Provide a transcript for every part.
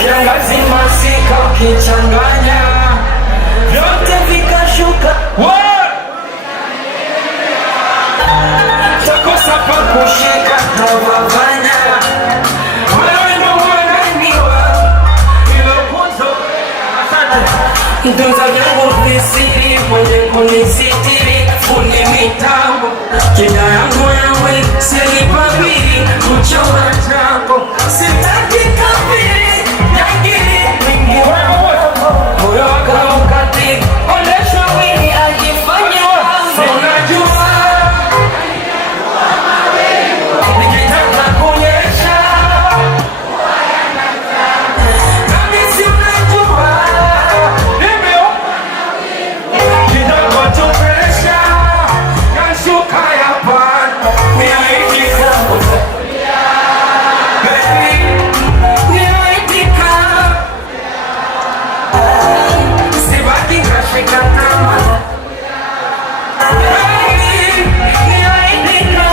kiangazi masika ukichanganya vyote vikashuka, takosa pa kushika tawavanya. Wewe ndo mwananiwa ilokuzo ndoza vyangu visiri, mwenye kunisitiri fundi mitambo, kinga yangu yawe selipabiri kuchoma chango, sitaki kafiri nyangiri mingi wako moyo waka ukati onesha wini ajifanya wangu. Unajua nikitaka kunyesha nami si unajua kidogo tu presha kashuka ya panda niaitika baby niaitika sibaki kashika tamaa baby niaitika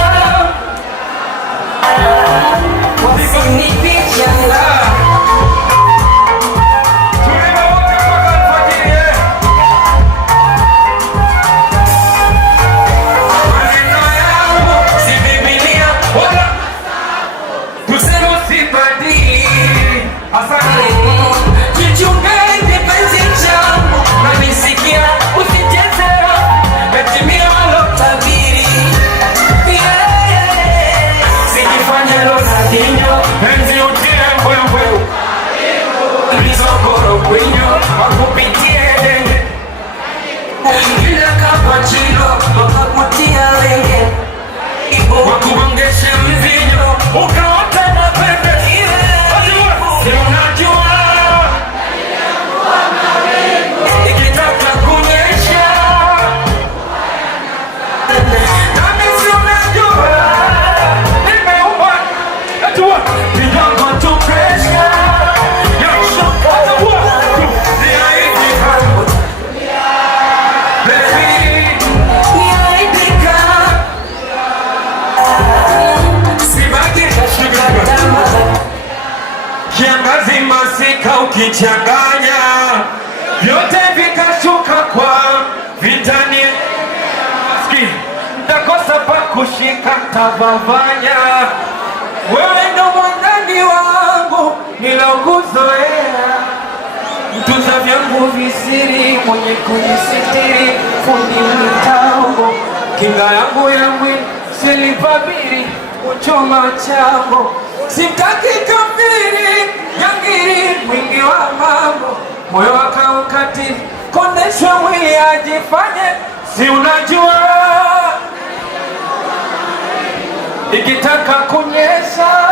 wasinipichanga wakuongeshe mvinyo ukaota na pepe si unajua ikitaka kunyesha nami si unajua nimeumbwa atua kidogo tu presha yashuka niaitika baby niaitika kiangazi masika ukichanganya vyote vikashuka kwa vitani, ndakosa pa kushika tavavanya. Wewe ndo mwandani wangu nilokuzoea, mtunza vyangu visiri, mwenye kunisitiri fundi mitambo, kinga yangu ya mwili silipabiri kuchoma chango, sitaki kafiri nyangiri mwingi wa mambo, moyo waka ukati kondesha mwili ajifanye si unajua ikitaka kunyesha